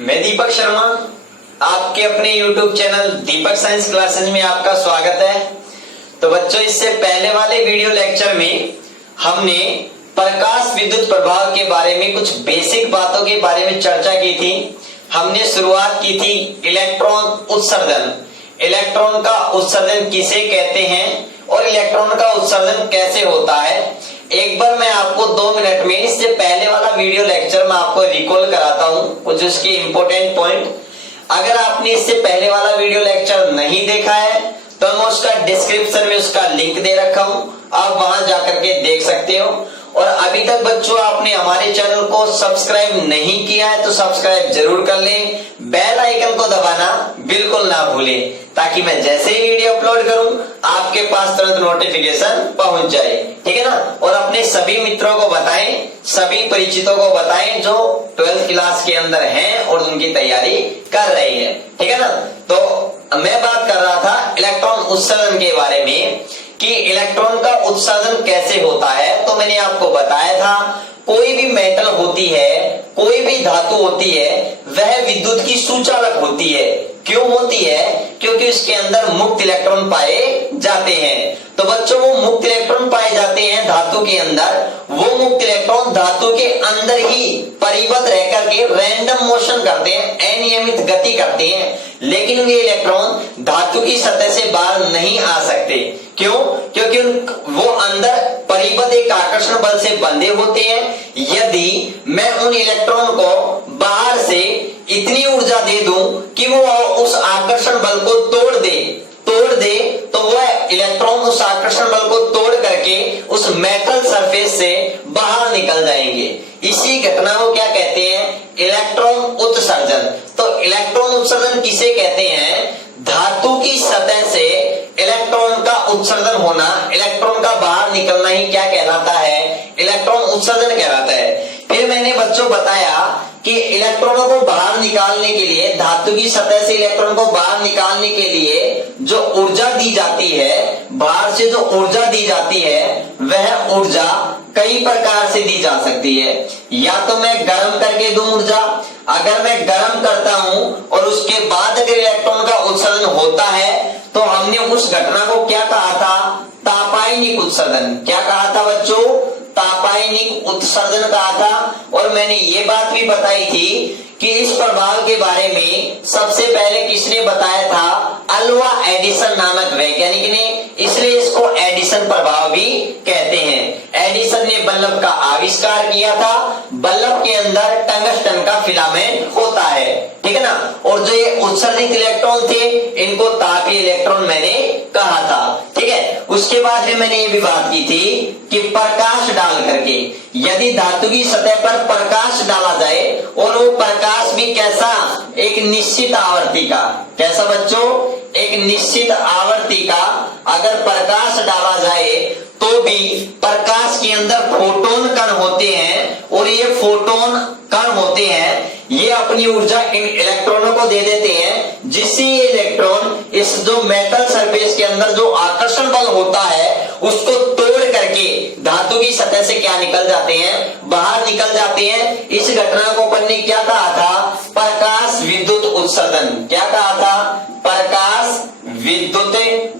मैं दीपक शर्मा, आपके अपने YouTube चैनल दीपक साइंस क्लासेस में आपका स्वागत है। तो बच्चों, इससे पहले वाले वीडियो लेक्चर में हमने प्रकाश विद्युत प्रभाव के बारे में कुछ बेसिक बातों के बारे में चर्चा की थी। हमने शुरुआत की थी इलेक्ट्रॉन उत्सर्जन। इलेक्ट्रॉन का उत्सर्जन किसे कहते हैं और इलेक्ट्रॉन का उत्सर्जन कैसे होता है, एक बार मैं आपको 2 मिनट में इससे पहले वाला वीडियो लेक्चर में आपको रिकॉल कराता हूं कुछ उसके इंपॉर्टेंट पॉइंट। अगर आपने इससे पहले वाला वीडियो लेक्चर नहीं देखा है तो मैं उसका डिस्क्रिप्शन में उसका लिंक दे रखा हूं, आप वहां जाकर के देख सकते हो। और अभी तक बच्चों आपने हमारे चैनल को सब्सक्राइब नहीं किया है तो सब्सक्राइब जरूर कर लें, बेल आइकन को दबाना बिल्कुल ना भूलें, ताकि मैं जैसे ही वीडियो अपलोड करूं आपके पास तुरंत नोटिफिकेशन पहुंच जाए, ठीक है ना। और अपने सभी मित्रों को बताएं, सभी परिचितों को बताएं जो 12th क्लास के अंदर हैं और उनकी तैयारी कर रहे हैं, ठीक है ना। तो मैं बात कर रहा था इलेक्ट्रॉन उत्सर्जन के बारे में कि इलेक्ट्रॉन का उत्सर्जन कैसे होता है। तो मैंने आपको बताया था कोई भी मेटल होती है, कोई भी धातु होती है, वह विद्युत की सुचालक होती है। क्यों होती है? क्योंकि उसके अंदर मुक्त इलेक्ट्रॉन पाए जाते हैं। तो बच्चों, वो मुक्त इलेक्ट्रॉन पाए जाते हैं धातु के अंदर, वो मुक्त इलेक्ट्रॉन धातु के अंदर ही परिबद्ध रहकर के रैंडम मोशन करते हैं, अनियमित गति करते हैं, लेकिन वे इलेक्ट्रॉन धातु की सतह से बाहर नहीं आ सकते। क्यों? क्योंकि वो अंदर परिबद्ध एक आकर्षण बल से बंधे होते हैं। यदि मैं उन इलेक्ट्रॉन को बाहर से इतनी ऊर्जा दे दूं कि वो उस आकर्षण बल को तोड़ दे तो वह इलेक्ट्रॉन उस आकर्षण बल को तोड़ करके उस मेटल सरफेस से बाहर निकल जाएंगे। इसी घटना को क्या कहते हैं? इलेक्ट्रॉन उत्सर्जन। तो इलेक्ट्रॉन उत्सर्जन किसे कहते हैं? धातु की सतह से इलेक्ट्रॉन का उत्सर्जन होना, इलेक्ट्रॉन का बाहर निकलना ही क्या कहलाता है? इलेक्ट्रॉन उत्सर्जन कहलाता है। फिर मैंने बच्चों बताया कि इलेक्ट्रॉनों को बाहर निकालने के लिए, धातु की सतह से इलेक्ट्रॉन को बाहर निकालने के लिए जो ऊर्जा दी जाती है, बाहर से जो ऊर्जा दी जाती है, वह ऊर्जा कई प्रकार से दी जा सकती है। या तो मैं गर्म करके दूं ऊर्जा, अगर मैं गर्म करता हूं और उसके बाद अगर इलेक्ट्रॉन का उत्सर्जन होता है तो हमने उस घटना को क्या कहा था? तापायनिक उत्सर्जन। क्या कहा था बच्चों? तापायनिक उत्सर्जन कहा था। और मैंने ये बात भी बताई थी कि इस प्रभाव के बारे में सबसे पहले किसने बताया था? अल्वा एडिसन नामक वैज्ञानिक ने, इसलिए इसको एडिसन प्रभाव भी कहते हैं। एडिसन ने बल्ब का आविष्कार किया था। बल्ब के अंदर टंगस्टन का फिलामेंट होता है, ठीक है ना। और जो ये उत्सर्जित इलेक्ट्रॉन थे, इनको तापीय इलेक्ट्रॉन मैंने कहा था, ठीक है। उसके बाद में मैंने ये भी बात की थी कि प्रकाश डाल करके, यदि धातु की सतह पर प्रकाश डाला जाए और वो प्रकाश भी कैसा? एक निश्चित आवृत्ति का। कैसा बच्चों? एक निश्चित आवृत्ति का अगर प्रकाश डाला जाए तो भी प्रकाश के अंदर फोटोन कण होते हैं, और ये फोटोन कण होते हैं, ये अपनी ऊर्जा इन इलेक्ट्रॉनों को दे देते हैं, जिससे ये इलेक्ट्रॉन इस जो मेटल सरफेस के अंदर जो आकर्षण बल होता है उसको तोड़ करके धातु की सतह से क्या निकल जाते हैं? बाहर निकल जाते हैं। इस घटना को अपन ने क्या कहा था? प्रकाश विद्युत उत्सर्जन। क्या कहा था? प्रकाश विद्युत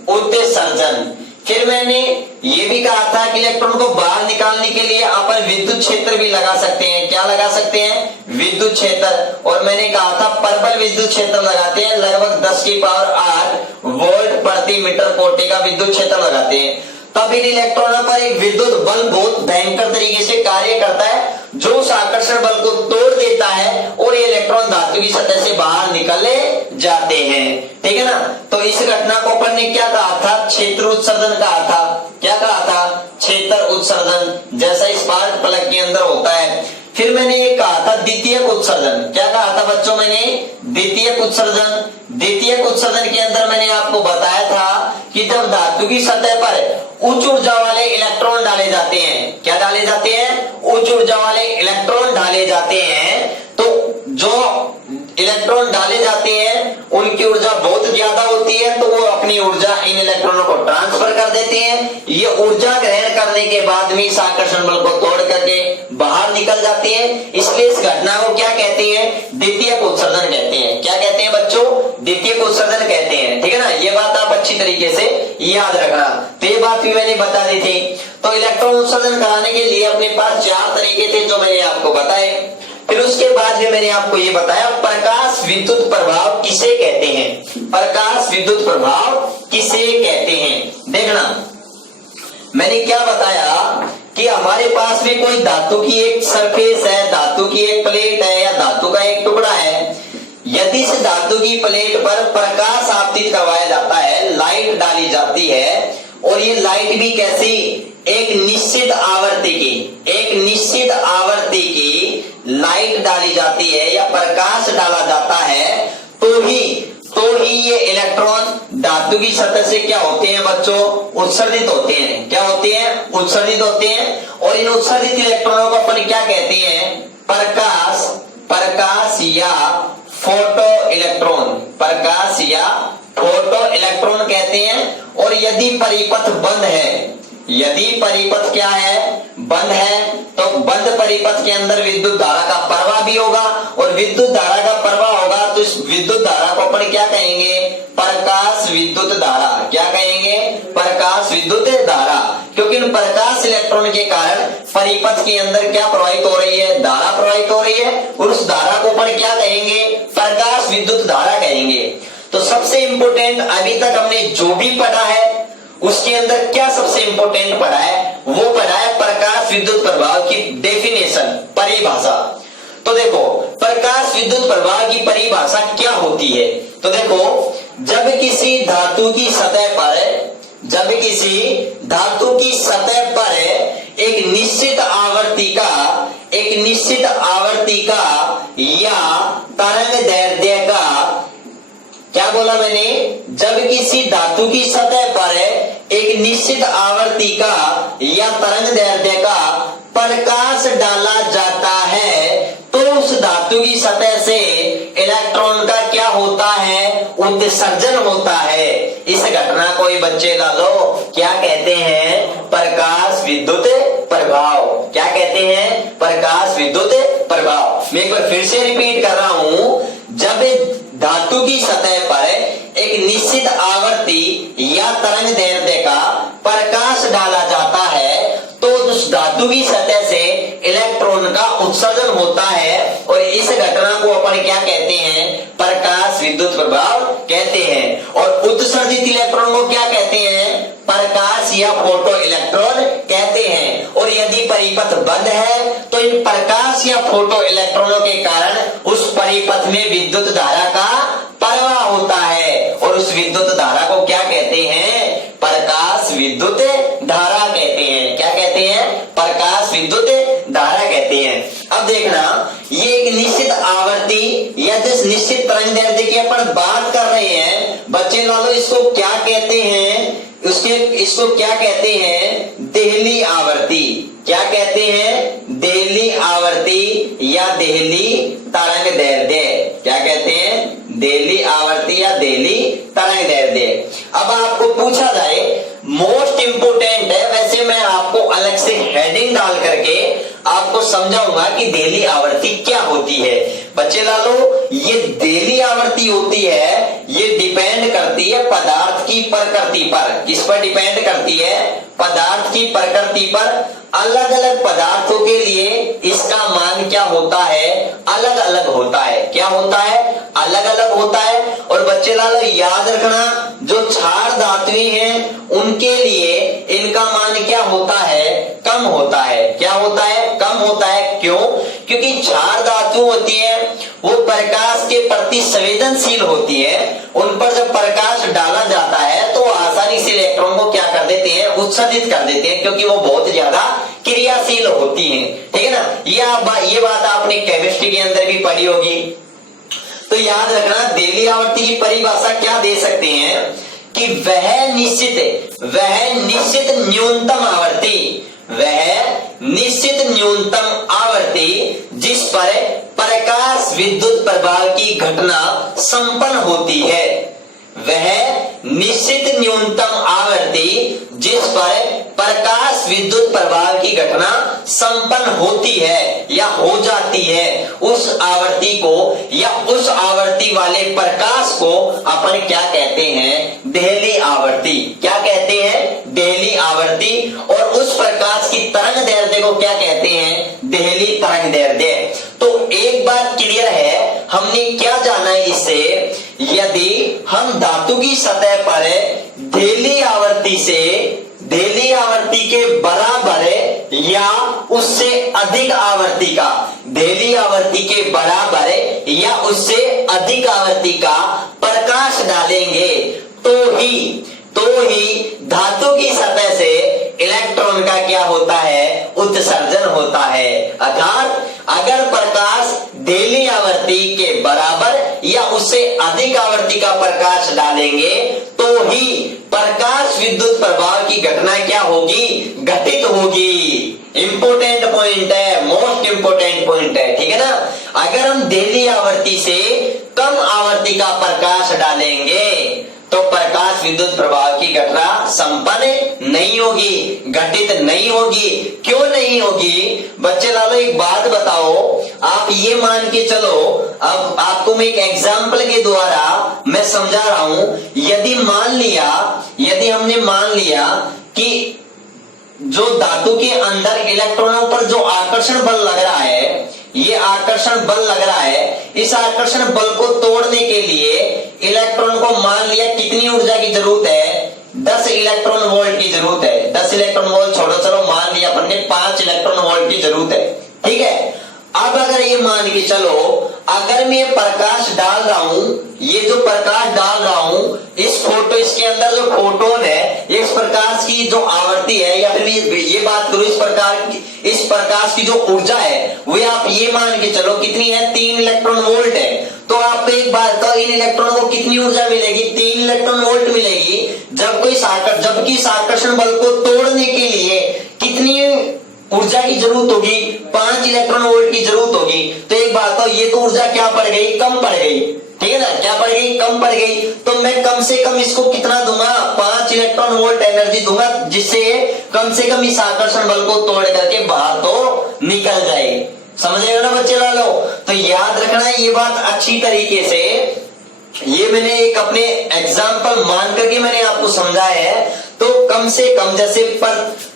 उत्सर्जन। फिर मैंने ये भी कहा था कि इलेक्ट्रॉन को बाहर निकालने के लिए अपन विद्युत क्षेत्र भी लगा सकते हैं। क्या लगा सकते हैं? विद्युत क्षेत्र। और मैंने कहा था प्रबल विद्युत क्षेत्र लगाते हैं, लगभग 10 की पावर 8 वोल्ट प्रति मीटर कोटि का विद्युत क्षेत्र लगाते हैं। तब इन इलेक्ट्रॉनों पर एक विद्युत बल बहुत भयंकर तरीके से कार्य करता है, जो उस आकर्षण बल को तोड़ देता है और ये इलेक्ट्रॉन धातु की सतह से बाहर निकले जाते हैं, ठीक है ना। तो इस घटना को अपन ने क्या कहा था? क्षेत्र उत्सर्जन कहा था। क्या कहा था? क्षेत्र उत्सर्जन, जैसा स्पार्क प्लग के अंदर होता है। फिर मैंने ये कहा था द्वितीयक उत्सर्जन। क्या कहा था बच्चों मैंने? द्वितीयक उत्सर्जन। द्वितीयक उत्सर्जन के अंदर मैंने आपको बताया था कि जब धातु की सतह पर उच्च ऊर्जा वाले इलेक्ट्रॉन डाले जाते हैं, क्या डाले जाते हैं? उच्च ऊर्जा वाले इलेक्ट्रॉन डाले जाते हैं, तो जो इलेक्ट्रॉन डाले जाते हैं उनकी ऊर्जा बहुत ज्यादा होती है, तो वो अपनी ऊर्जा इन इलेक्ट्रॉनों को ट्रांसफर कर देते हैं। ये ऊर्जा ग्रहण करने के बाद में इस आकर्षण बल को तोड़ करके बाहर निकल निकल जाती है, इसलिए इस घटना को क्या कहते हैं? द्वितीयक उत्सर्जन कहते हैं। क्या कहते हैं बच्चों? द्वितीयक उत्सर्जन कहते हैं। ठीक है ना, ये बात आप अच्छी तरीके से याद रखना। तो ये बात भी मैंने बता दी थी। तो इलेक्ट्रॉन उत्सर्जन कराने के लिए अपने पास 4 तरीके थे जो मैंने आपको बताए। फिर उसके बाद भी मैंने आपको ये बताया प्रकाश विद्युत प्रभाव किसे कहते हैं। प्रकाश विद्युत प्रभाव किसे कहते हैं? देखना, मैंने क्या बताया कि हमारे पास में कोई धातु की एक सरफेस है, धातु की एक प्लेट है या धातु का एक टुकड़ा है। यदि इस धातु की प्लेट पर प्रकाश आपतित करवाया जाता है, लाइट डाली जाती है, और ये लाइट भी कैसी? एक निश्चित आवृत्ति की लाइट डाली जाती है या प्रकाश डाला जाता है, तो ही ये इलेक्ट्रॉन धातु की सतह से क्या होते हैं बच्चों? उत्सर्जित होते हैं। क्या होते हैं? उत्सर्जित होते हैं। और इन उत्सर्जित इलेक्ट्रॉनों को अपन क्या कहते हैं? प्रकाश या फोटो इलेक्ट्रॉन, प्रकाश या फोटो इलेक्ट्रॉन कहते हैं। और यदि परिपथ बंद है, यदि परिपथ क्या है? बंद है, तो बंद परिपथ के अंदर विद्युत धारा का प्रवाह भी होगा, और विद्युत धारा का प्रवाह होगा तो इस विद्युत धारा को अपन क्या कहेंगे? प्रकाश विद्युत धारा। क्या कहेंगे? प्रकाश विद्युत धारा। क्योंकि इन प्रकाश इलेक्ट्रॉन के कारण परिपथ के अंदर क्या प्रवाहित हो रही है? धारा प्रवाहित हो रही है, और उस धारा को अपन क्या कहेंगे? प्रकाश विद्युत धारा कहेंगे। तो सबसे इंपोर्टेंट अभी तक हमने जो भी पढ़ा है उसके अंदर क्या सबसे इंपोर्टेंट पढ़ा है? वो पढ़ा है प्रकाश विद्युत प्रभाव की डेफिनेशन, परिभाषा। तो देखो, प्रकाश विद्युत प्रभाव की परिभाषा क्या होती है? तो देखो, जब किसी धातु की सतह पर एक निश्चित आवृत्ति का या तरंग दैर्ध्य का, क्या बोला मैंने? जब किसी धातु की सतह पर एक निश्चित आवृत्ति का या तरंग दैर्ध्य का प्रकाश डाला जाता है, तो उस धातु की सतह से इलेक्ट्रॉन का क्या होता है? उत्सर्जन होता है। इस घटना को ही बच्चे डालो क्या कहते हैं? प्रकाश विद्युत प्रभाव। क्या कहते हैं? प्रकाश विद्युत प्रभाव। मैं एक बार फिर से रिपीट कर रहा हूं, जब धातु की सतह पर एक निश्चित आवृत्ति या तरंग दैर्ध्य का प्रकाश डाला जाता है, तो उस धातु की सतह से इलेक्ट्रॉन का उत्सर्जन होता है, और इस घटना को अपन क्या कहते हैं? प्रकाश विद्युत प्रभाव कहते हैं। और उत्सर्जित इलेक्ट्रॉन को क्या कहते हैं? प्रकाश या फोटो इलेक्ट्रॉन कहते हैं। और यदि परिपथ बंद है, तो इन प्रकाश या फोटो इलेक्ट्रॉनों के कारण उस परिपथ में विद्युत धारा का प्रवाह होता है, और उस विद्युत धारा को क्या कहते हैं? प्रकाश विद्युत धारा कहते हैं। क्या कहते हैं? प्रकाश विद्युत धारा कहते हैं। अब देखना, ये एक निश्चित आवृत्ति या जिस निश्चित तरंग दैर्ध्य की अपन बात कर रहे हैं बच्चे लालो, इसको क्या कहते हैं? इसको क्या कहते हैं? देहली आवृत्ति। क्या कहते हैं? देहली आवृत्ति या देहली तरंग दैर्ध्य। क्या कहते हैं? देहली आवृत्ति या देहली तरंग दैर्ध्य। अब आपको पूछा जाए, मोस्ट इंपोर्टेंट है, वैसे मैं आपको अलग से हेडिंग डाल करके आपको समझाऊंगा कि देहली आवृत्ति क्या होती है। बच्चे लालो, ये देहली आवृत्ति होती है, ये डिपेंड करती है पदार्थ की प्रकृति पर। किस पर डिपेंड करती है? पदार्थ की प्रकृति पर। अलग अलग पदार्थों के लिए इसका मान क्या होता है? अलग अलग होता है। क्या होता है? अलग अलग होता है। और बच्चे लालो याद रखना, जो क्षार धातुएं हैं उनके लिए इनका मान क्या होता है? कम होता है। क्या होता है? कम होता है। क्यों? क्योंकि क्षार धातु होती है वो प्रकाश के प्रति संवेदनशील होती है, उन पर जब प्रकाश डाला जाता है तो आसानी से इलेक्ट्रॉन को क्या कर देते हैं? उत्सर्जित कर देते हैं, क्योंकि वो बहुत ज्यादा क्रियाशील होती हैं। ठीक है ना, ये बात आपने केमिस्ट्री के अंदर भी पढ़ी होगी। तो याद रखना, देहली आवृत्ति की परिभाषा क्या दे सकते हैं कि वह निश्चित न्यूनतम आवृत्ति जिस पर प्रकाश विद्युत प्रभाव की घटना संपन्न होती है। वह निश्चित न्यूनतम आवृत्ति जिस पर प्रकाश विद्युत प्रभाव की घटना संपन्न होती है या हो जाती है, उस आवर्ती को या उस आवर्ती वाले प्रकाश को अपन क्या कहते हैं? देहली आवर्ती। क्या कहते हैं? देहली आवर्ती। और उस प्रकाश की तरंग दैर्ध्य को क्या कहते हैं? देहली तरंग दैर्ध्य। तो एक बात क्लियर है, हमने क्या जाना है इससे? यदि हम धातु की सतह पर देहली आवर्ती के बराबर या उससे अधिक आवर्ती का, देहली आवर्ती के बराबर या उससे अधिक आवर्ती का प्रकाश डालेंगे तो ही धातु की सतह से इलेक्ट्रॉन का क्या होता है? उत्सर्जन होता है। अर्थात अगर प्रकाश देहली आवर्ती के बराबर या उससे अधिक आवर्ती का प्रकाश डालेंगे तो ही प्रकाश विद्युत प्रभाव की घटना क्या होगी? घटित होगी। इंपोर्टेंट पॉइंट है, मोस्ट इंपोर्टेंट पॉइंट है, ठीक है ना। अगर हम देहली आवर्ती से कम आवर्ती का प्रकाश डालेंगे तो प्रकाश विद्युत प्रभाव की घटना संपन्न नहीं होगी, घटित नहीं होगी। क्यों नहीं होगी? बच्चे लालो एक बात बताओ, आप ये मान के चलो, अब आपको मैं एक एग्जाम्पल के द्वारा मैं समझा रहा हूं। यदि हमने मान लिया कि जो धातु के अंदर इलेक्ट्रॉनों पर जो आकर्षण बल लग रहा है, ये आकर्षण बल लग रहा है, इस आकर्षण बल को तोड़ने के लिए इलेक्ट्रॉन को मान लिया कितनी ऊर्जा की जरूरत है? 10 इलेक्ट्रॉन वोल्ट की जरूरत है। 10 इलेक्ट्रॉन वोल्ट छोड़ो, चलो मान लिया अपन ने 5 इलेक्ट्रॉन वोल्ट की जरूरत है, ठीक है। अब अगर ये मान के चलो, अगर मैं प्रकाश डाल रहा हूं, ये जो प्रकाश डाल रहा हूं, इसके अंदर जो फोटोन है, इस प्रकाश की जो आवृत्ति है, या फिर ये बात करो इस प्रकाश की जो ऊर्जा है, वो आप ये मान के चलो कितनी है? 3 इलेक्ट्रॉन वोल्ट है। तो आपको एक बात तो इन इलेक्ट्रॉनों को कितनी ऊर्जा मिलेगी? 3 इलेक्ट्रॉन वोल्ट मिलेगी। जबकि इस आकर्षण बल को तोड़ने के लिए कितनी ऊर्जा की जरूरत होगी? 5 इलेक्ट्रॉन वोल्ट की जरूरत होगी। तो एक बात हो, ये तो ऊर्जा क्या पड़ गई? कम पड़ गई, ठीक है ना। क्या पड़ गई? कम पड़ गई। तो मैं कम से कम इसको कितना दूंगा? 5 इलेक्ट्रॉन वोल्ट एनर्जी दूंगा, जिससे कम से कम इस आकर्षण बल को तोड़ करके बाहर तो निकल जाए। समझ रहे हो ना बच्चे लालो? तो याद रखना ये बात अच्छी तरीके से। ये मैंने एक अपने एग्जाम्पल मान करके मैंने आपको समझाया है। तो कम से कम जैसे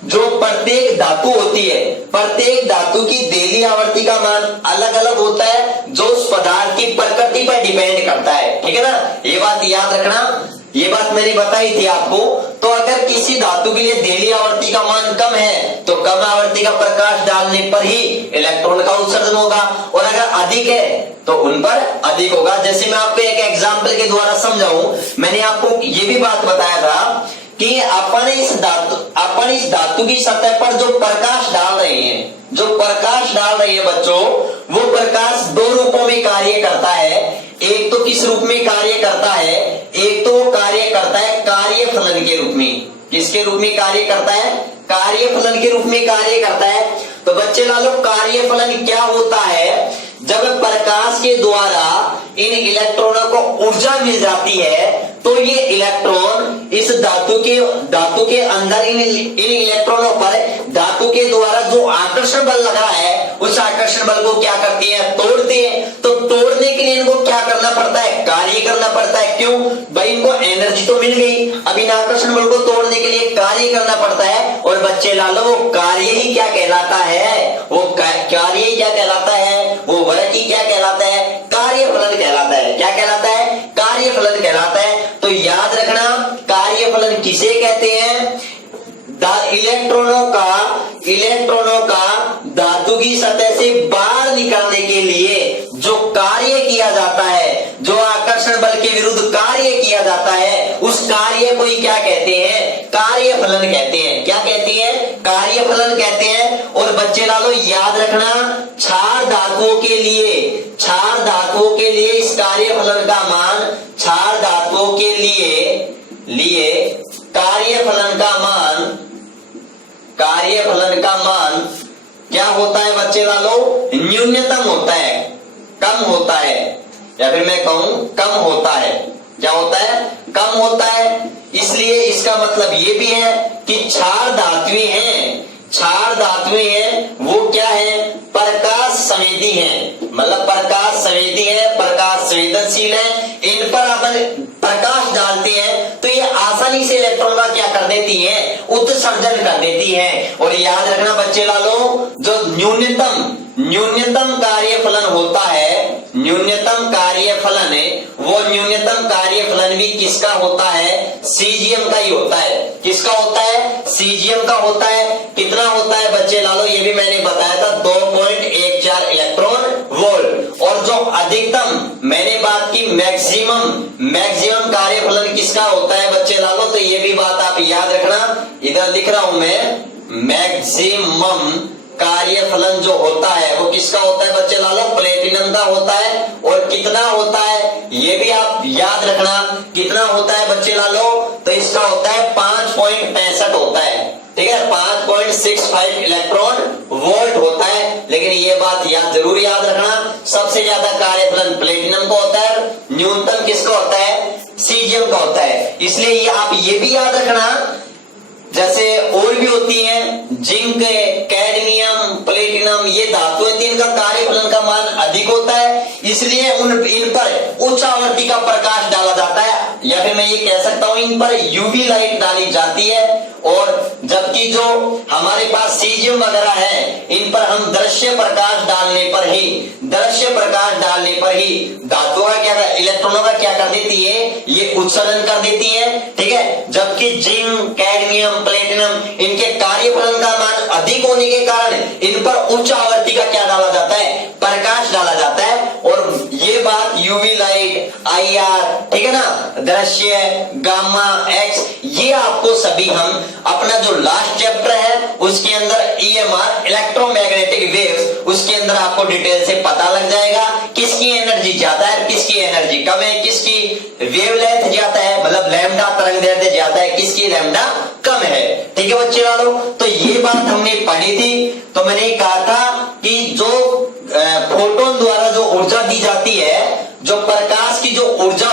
जो प्रत्येक धातु होती है, प्रत्येक धातु की देहली आवर्ती का मान अलग अलग होता है, जो उस पदार्थ की प्रकृति पर डिपेंड करता है, ठीक है ना। ये बात याद रखना, ये बात मैंने बताई थी आपको। तो अगर किसी धातु के लिए देहली आवर्ती का मान कम है तो कम आवर्ती का प्रकाश डालने पर ही इलेक्ट्रॉन का उत्सर्जन होगा, और अगर अधिक है तो उन पर अधिक होगा। जैसे मैं आपको एक एग्जाम्पल के द्वारा समझाऊं, मैंने आपको ये भी बात बताया था कि अपन इस धातु की सतह पर जो प्रकाश डाल रहे हैं बच्चों, वो प्रकाश 2 रूपों में कार्य करता है। एक तो किस रूप में कार्य करता है? एक तो कार्य करता है कार्य फलन के रूप में। किसके रूप में कार्य करता है? कार्य फलन के रूप में कार्य करता है। तो बच्चे लालो, कार्य फलन क्या होता है? जब प्रकाश के द्वारा इन इलेक्ट्रॉनों को ऊर्जा मिल जाती है तो ये इलेक्ट्रॉन इस धातु के अंदर इन इलेक्ट्रॉनों पर धातु के द्वारा जो आकर्षण बल लगा है, उस आकर्षण बल को क्या करती है? तोड़ते हैं। तो तोड़ने के लिए इनको क्या करना पड़ता है? कार्य करना पड़ता है। क्यों भाई? इनको एनर्जी तो मिल गई, अब इन आकर्षण बल को तोड़ने के लिए कार्य करना पड़ता है। और बच्चे लालो, वो कार्य ही क्या कहलाता है? वो कार्य ही क्या कहलाता है? वो वर्ग ही क्या कहलाता है? कार्य फलन कहलाता है। क्या कहलाता है? कार्य फलन कहलाता है। तो याद रखना, कार्य फलन किसे कहते हैं? इलेक्ट्रॉनों का धातु की सतह से बाहर निकालने के लिए जो कार्य किया जाता है, जो आकर्षण बल के विरुद्ध कार्य किया जाता है, उस कार्य को ही क्या कहते हैं? कार्य फलन कहते हैं। क्या कहते हैं? कार्य फलन कहते हैं। और बच्चे लालो याद रखना, क्षार धातुओं के लिए इस कार्य फलन का मान, क्षार धातुओं के लिए कार्य फलन का मान क्या होता है बच्चे लालो? न्यूनतम होता है, कम होता है, या फिर मैं कहूं कम होता है। क्या होता है, कम होता है। इसलिए इसका मतलब ये भी है कि क्षार धातुएं हैं, क्षार धातुएं हैं वो क्या है, प्रकाश संवेदी है, मतलब प्रकाश संवेदी है, प्रकाश संवेदनशील है। इन पर अपन प्रकाश डालते हैं तो ये आसानी से इलेक्ट्रॉन का क्या कर देती है, उत्सर्जन कर देती है। और याद रखना बच्चे लालो, जो न्यूनतम कार्यफलन होता है, न्यूनतम कार्यफलन है, वो न्यूनतम कार्यफलन भी किसका होता है, सीजियम का ही होता है। किसका होता है, सीजियम का होता है। कितना होता है बच्चे लालो, ये भी मैंने बताया था 2.14 इलेक्ट्रॉन वोल्ट। और जो अधिकतम मैंने बात की मैक्सिमम कार्यफलन किसका होता है बच्चे लालो, तो ये भी बात आप याद रखना, इधर लिख रहा हूं मैं, मैक्सिमम कार्यफलन जो होता है वो किसका होता है बच्चे लालो, प्लेटिनम का होता है। और कितना होता है ये भी आप याद रखना, कितना होता है बच्चे लालो, तो इसका होता है 5.65 होता है, ठीक है, 5.65 इलेक्ट्रॉन वोल्ट होता है। लेकिन ये बात जरूर याद रखना, सबसे ज्यादा कार्यफलन प्लेटिनम का होता है, न्यूनतम किसका होता है, सीजियम का होता है। इसलिए आप ये भी याद रखना, जैसे और भी होती हैं जिंक, कैडमियम, प्लेटिनम, ये धातुएं थी, इनका कार्यफलन का मान अधिक होता है, इसलिए इन पर उच्च आवृत्ति का प्रकाश डाला जाता है, या फिर मैं ये कह सकता हूं इन पर यूवी लाइट डाली जाती है। और जबकि जो हमारे पास सीजियम वगैरह है, इन पर हम दृश्य प्रकाश डालने पर ही धातुओं का क्या, इलेक्ट्रॉनों का क्या कर देती है, ये उत्सर्जन कर देती है, ठीक है। जबकि जिंक, कैडमियम, प्लेटिनम, इनके कार्यफलन का मान अधिक होने के कारण इन पर उच्च आवृत्ति का क्या डाला जाता है, प्रकाश डाला जाता है। और ये बात यूवी लाइट, IR, ठीक है ना, दृश्य, गामा, एक्स, ये आपको सभी हम अपना जो लास्ट चैप्टर है उसके अंदर EMR, इलेक्ट्रोमैग्नेटिक वेव्स, उसके अंदर आपको डिटेल से पता लग जाएगा किसकी एनर्जी ज्यादा है, किसकी एनर्जी कम है, किसकी वेवलेंथ ज्यादा है, मतलब लैम्डा तरंगदैर्घ्य ज्यादा है, किसकी लैम्डा कम है, ठीक है बच्चे वालों। तो ये बात हमने पढ़ी थी। तो मैंने कहा था कि जो फोटोन द्वारा जो ऊर्जा दी जाती है, जो प्रकाश की जो ऊर्जा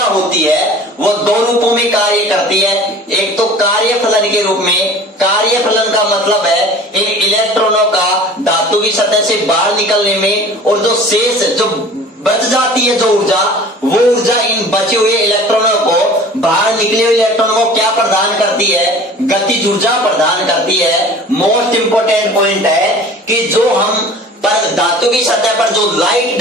होती है, वो दो रूपों में कार्य करती है। एक तो कार्यफलन के रूप में, कार्यफलन का मतलब है इन इलेक्ट्रॉनों का धातु की सतह से बाहर निकलने में, और जो शेष जो बच जाती है जो ऊर्जा, वो ऊर्जा इन बचे हुए इलेक्ट्रॉनों को, बाहर निकले हुए इलेक्ट्रॉनों को क्या प्रदान करती है, गतिज ऊर्जा प्रदान करती है। मोस्ट इंपोर्टेंट पॉइंट है कि जो हम पर धातु की सतह पर जो लाइट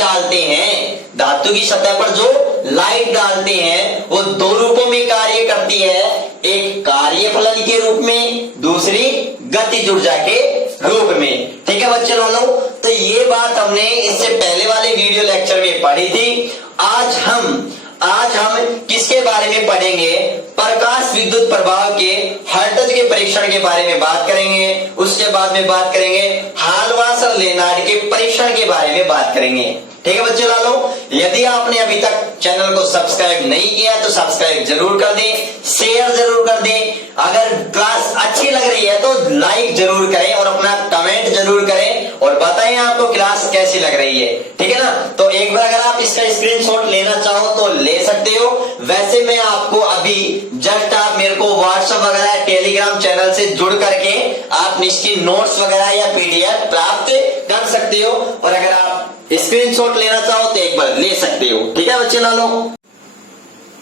डालते हैं, वो दो रूपों में कार्य करती है, एक कार्यफलन के रूप में, दूसरी गतिज ऊर्जा के रूप में, ठीक है बच्चे लोगों। तो ये बात हमने इससे पहले वाले वीडियो लेक्चर में पढ़ी थी। आज हम किसके बारे में पढ़ेंगे, प्रकाश विद्युत प्रभाव के हर्ट्ज के परीक्षण के बारे में बात करेंगे। उसके बाद में बात करेंगे हालवास और लेनार्ड के परीक्षण के बारे में बात करेंगे, ठीक है बच्चे लालो। यदि आपने अभी तक चैनल को सब्सक्राइब नहीं किया तो सब्सक्राइब जरूर कर दें, शेयर जरूर कर दें। अगर क्लास अच्छी लग रही है तो लाइक जरूर करें और अपना कमेंट जरूर करें और बताएं आपको क्लास कैसी लग रही है, ठीक है ना। तो एक बार अगर आप इसका स्क्रीनशॉट लेना चाहो तो ले सकते हो। वैसे मैं आपको अभी जस्ट आप मेरे को व्हाट्सएप वगैरह, टेलीग्राम चैनल से जुड़ करके आप इसकी नोट्स वगैरह या PDF प्राप्त कर सकते हो। और अगर आप स्क्रीनशॉट लेना चाहो तो एक बार ले सकते हो, ठीक है बच्चे लालो।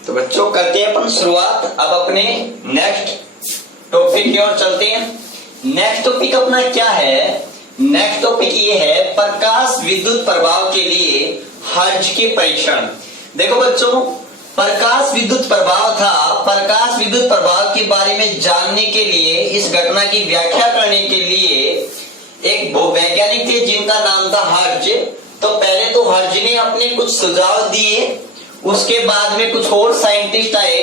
तो बच्चों करते हैं अपन शुरुआत अब अपने नेक्स्ट टॉपिक की ओर चलते हैं। नेक्स्ट टॉपिक अपना क्या है, नेक्स्ट टॉपिक ये है प्रकाश विद्युत प्रभाव के लिए हर्ट्ज के परीक्षण। देखो बच्चों, प्रकाश विद्युत प्रभाव था, प्रकाश विद्युत प्रभाव के बारे में जानने के लिए, इस घटना की व्याख्या करने के लिए एक वैज्ञानिक थे जिनका नाम था हर्ट्ज। तो पहले तो हर्ट्ज ने अपने कुछ सुझाव दिए, उसके बाद में कुछ और साइंटिस्ट आए,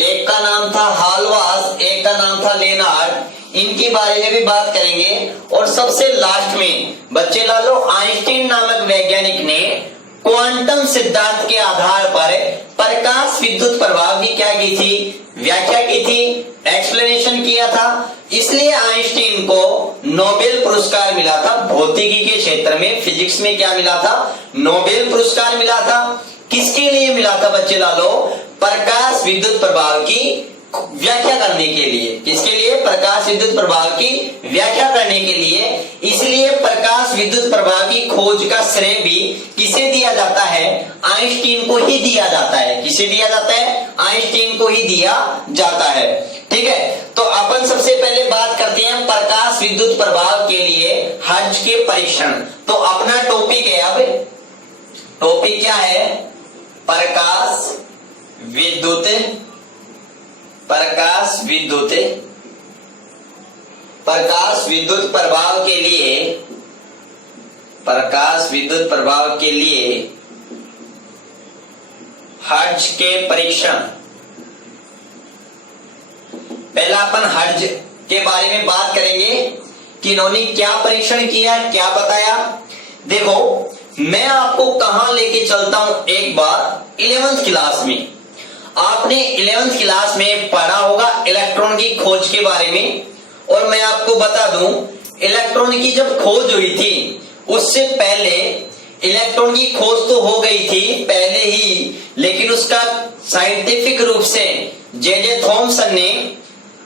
एक का नाम था हालवास, एक का नाम था लेनार्ड। इनके बारे में भी बात करेंगे। और सबसे लास्ट में बच्चे लालो आइंस्टीन नामक वैज्ञानिक ने क्वांटम सिद्धांत के आधार पर प्रकाश विद्युत प्रभाव की क्या की थी, व्याख्या की थी, एक्सप्लेनेशन किया था। इसलिए आइंस्टीन को नोबेल पुरस्कार मिला था भौतिकी के क्षेत्र में, फिजिक्स में क्या मिला था, नोबेल पुरस्कार मिला था। किसके लिए मिला था बच्चे लालो? प्रकाश विद्युत प्रभाव की व्याख्या करने के लिए। किसके लिए? प्रकाश विद्युत प्रभाव की व्याख्या करने के लिए। इसलिए प्रकाश विद्युत प्रभाव की खोज का श्रेय भी किसे दिया जाता है? आइंस्टीन को ही दिया जाता है। किसे दिया जाता है? आइंस्टीन को ही दिया जाता है। ठीक है, तो अपन सबसे पहले बात करते हैं प्रकाश विद्युत प्रभाव के लिए हर्ट्ज के परीक्षण। तो अपना टॉपिक है, अब टॉपिक क्या है? प्रकाश विद्युत प्रभाव के लिए हर्ट्ज के परीक्षण। पहला अपन हर्ट्ज के बारे में बात करेंगे कि इन्होंने क्या परीक्षण किया, क्या बताया। देखो, मैं आपको कहां लेके चलता हूं, एक बार 11th क्लास में आपने 11th क्लास में पढ़ा होगा इलेक्ट्रॉन की खोज के बारे में। और मैं आपको बता दूं, इलेक्ट्रॉन की जब खोज हुई थी उससे पहले इलेक्ट्रॉन की खोज तो हो गई थी पहले ही, लेकिन उसका साइंटिफिक रूप से जे थॉमसन ने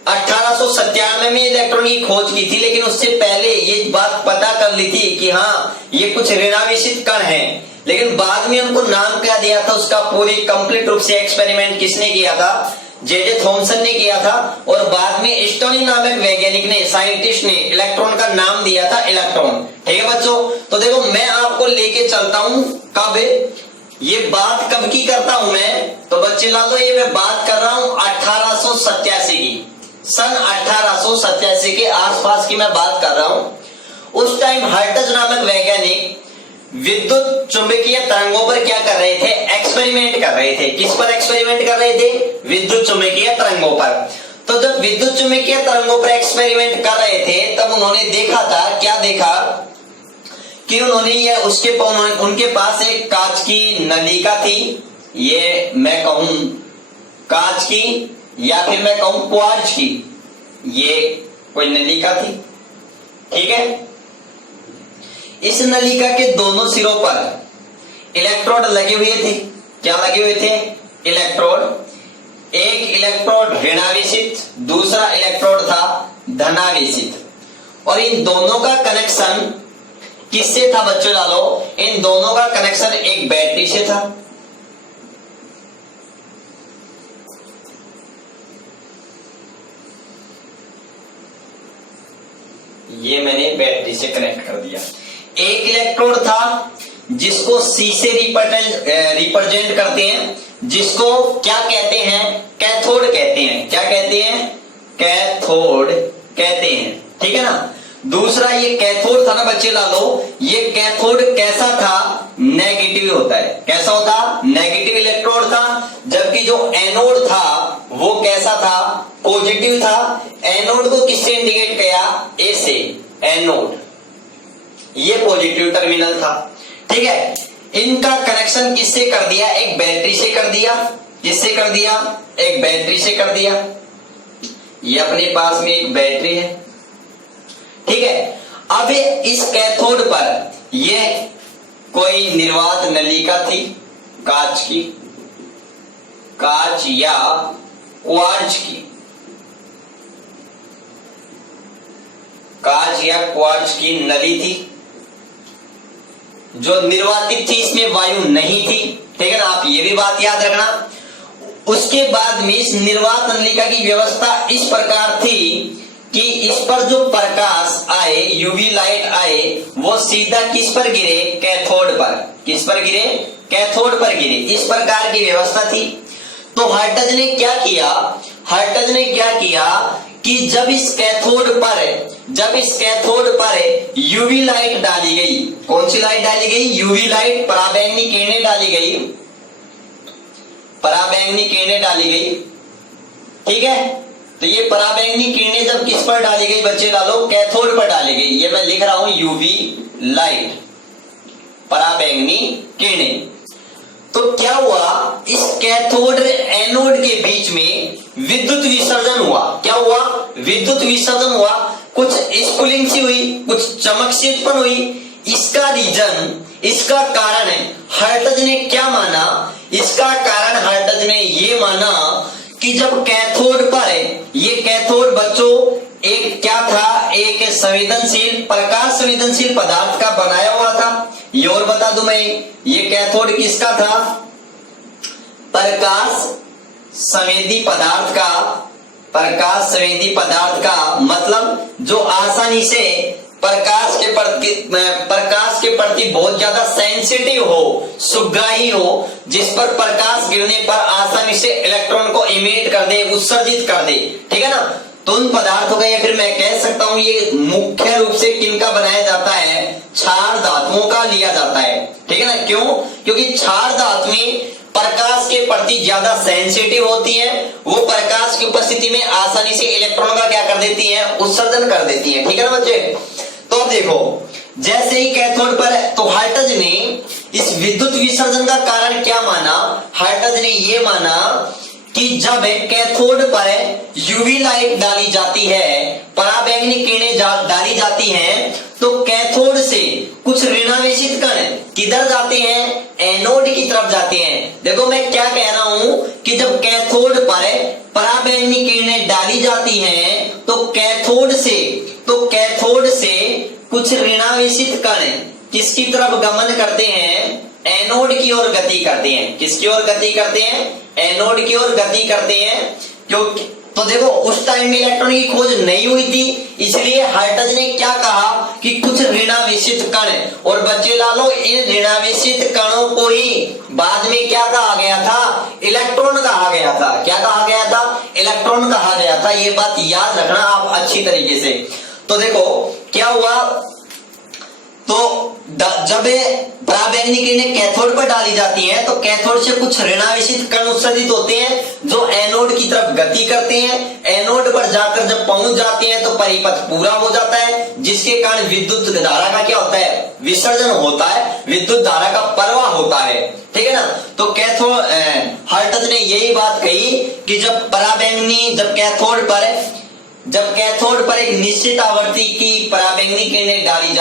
1897 में इलेक्ट्रॉन की खोज की थी। लेकिन उससे पहले ये बात पता कर ली थी कि हाँ, ये कुछ ऋणावेशित कण है। लेकिन बाद में उनको नाम क्या दिया था, उसका पूरी कंप्लीट रूप से एक्सपेरिमेंट किसने किया था? जे थॉमसन ने किया था। और बाद में स्टर्लिंग नामक वैज्ञानिक ने, साइंटिस्ट ने इलेक्ट्रॉन का नाम दिया था इलेक्ट्रॉन। ठीक है बच्चों, तो देखो मैं आपको लेके चलता हूं कब, ये बात कब की करता हूं मैं, तो बच्चे लालो ये मैं बात कर रहा हूं 1887 की, सन 1887 के आसपास की मैं बात कर रहा हूं। उस टाइम हर्ट्ज नामक वैज्ञानिक विद्युत चुंबकीय तरंगों पर क्या कर रहे थे? एक्सपेरिमेंट कर रहे थे। किस पर एक्सपेरिमेंट कर रहे थे? विद्युत चुंबकीय तरंगों पर। तो जब विद्युत चुंबकीय तरंगों पर एक्सपेरिमेंट कर रहे थे तब उन्होंने देखा था, क्या देखा कि उनके पास एक कांच की नलिका थी। ये मैं कहूं कांच की या फिर मैं कहूं क्वार्ट्ज की, ये कोई नलिका थी। ठीक है, इस नलिका के दोनों सिरों पर इलेक्ट्रोड लगे हुए थे। क्या लगे हुए थे? इलेक्ट्रोड। एक इलेक्ट्रोड ऋणावेशित, दूसरा इलेक्ट्रोड था धनावेशित। और इन दोनों का कनेक्शन किससे था बच्चों? डालो, इन दोनों का कनेक्शन एक बैटरी से था। ये मैंने बैटरी से कनेक्ट कर दिया। एक इलेक्ट्रोड था जिसको सी से रिप्रेजेंट करते हैं, जिसको क्या कहते हैं? कैथोड कहते हैं। क्या कहते हैं? कैथोड कहते हैं। ठीक है ना। दूसरा ये कैथोड था ना बच्चे लालो, ये कैथोड कैसा था? नेगेटिव होता है। कैसा होता? नेगेटिव इलेक्ट्रोड था। जबकि जो एनोड था वो कैसा था? पॉजिटिव था। एनोड को किससे इंडिकेट किया? ए से, एनोड। ये पॉजिटिव टर्मिनल था। ठीक है, इनका कनेक्शन किससे कर दिया? एक बैटरी से कर दिया। किससे कर दिया? एक बैटरी से कर दिया। ये अपने पास में एक बैटरी है। ठीक है, अब इस कैथोड पर ये कोई निर्वात नलिका थी, कांच की, कांच या क्वार्ट्ज की, कांच या क्वार्ट्ज की नली थी जो निर्वातित थी, इसमें वायु नहीं थी। ठीक है ना, आप ये भी बात याद रखना। उसके बाद में इस निर्वात नलिका की व्यवस्था इस प्रकार थी कि इस पर जो प्रकाश आए, यूवी लाइट आए, वो सीधा किस पर गिरे? कैथोड पर। किस पर गिरे? कैथोड पर गिरे। इस प्रकार की व्यवस्था थी। तो हर्ट्ज ने क्या किया? हर्ट्ज ने क्या किया कि जब इस कैथोड पर यूवी लाइट डाली गई, कौन सी लाइट डाली गई? यूवी लाइट, पराबैंगनी किरणें डाली गई, पराबैंगनी किरणें डाली गई। ठीक है, तो ये पराबैंगनी किरणें जब किस पर डाली गई बच्चे डालो? कैथोड पर डाली गई। ये मैं लिख रहा हूं यूवी लाइट, पराबैंगनी किरणें। तो क्या हुआ? इस कैथोड एनोड के बीच में विद्युत विसर्जन हुआ। क्या हुआ? विद्युत विसर्जन हुआ। कुछ स्फुलिंग सी हुई, कुछ चमक सी उत्पन्न हुई। इसका रीजन, इसका कारण हर्टज ने क्या माना? इसका कारण हर्टज ने ये माना कि जब कैथोड पर, ये कैथोड बच्चों एक क्या था, एक संवेदनशील, प्रकाश संवेदनशील पदार्थ का बनाया हुआ था। ये और बता दूं मैं, ये कैथोड किसका था? प्रकाश संवेदी पदार्थ का। प्रकाश संवेदी पदार्थ का मतलब जो आसानी से प्रकाश के प्रति बहुत ज्यादा सेंसिटिव हो, सुग्राही हो, जिस पर प्रकाश गिरने पर आसानी से इलेक्ट्रॉन को इमिट कर दे, उत्सर्जित कर दे, ठीक है ना। तो उन पदार्थों का, या फिर मैं कह सकता हूं ये मुख्य रूप से किनका बनाया जाता है? क्षार धातुओं का लिया जाता है, ठीक है ना। क्यों? क्योंकि क्षार धातुएं प्रकाश के प्रति ज्यादा सेंसिटिव होती हैं, वो प्रकाश की उपस्थिति में आसानी से इलेक्ट्रॉन का क्या कर देती हैं? उत्सर्जन कर देती हैं, ठीक है ना बच्चे। तो अब देखो, जैसे ही कैथोड पर, तो हर्टज ने इस विद्युत विसर्जन का कारण क्या माना? हर्टज ने ये माना कि जब कैथोड पर यूवी लाइट डाली जाती है, पराबैंगनी किरणें डाली जाती हैं, तो कैथोड से कुछ ऋणावेशित कण किधर जाते हैं? एनोड की तरफ जाते हैं। देखो मैं क्या कह रहा हूं कि जब कैथोड पर पराबैंगनी किरणें डाली जाती हैं, तो कैथोड से कुछ ऋणावेशित कण किसकी तरफ गमन करते हैं? एनोड की ओर गति करते हैं। किसकी ओर गति करते हैं? एनोड की ओर गति करते हैं। क्योंकि तो देखो उस टाइम में इलेक्ट्रॉन की खोज नहीं हुई थी, इसलिए हर्टज ने क्या कहा कि कुछ ऋणावेशित कण, और बच्चे लालो इन ऋणावेशित कणों को ही बाद में क्या कहा गया था? इलेक्ट्रॉन कहा गया था। क्या कहा गया था? इलेक्ट्रॉन कहा गया था। ये बात याद रखना आप अच्छी तरीके से। तो देखो क्या हुआ, तो जब पराबैंगनी किरणें कैथोड पर डाली जाती हैं, तो कैथोड से कुछ ऋणावेशित कण उत्सर्जित होते हैं जो एनोड की तरफ गति करते हैं। एनोड पर जाकर जब पहुंच जाते हैं तो परिपथ पूरा हो जाता है, जिसके कारण विद्युत धारा का क्या होता है? विसर्जन होता है, विद्युत धारा का प्रवाह होता है, ठीक है ना। तो हर्टज ने यही बात कही कि जब कैथोड पर एक निश्चित आवृत्ति की पराबैंगनी किरणें डाली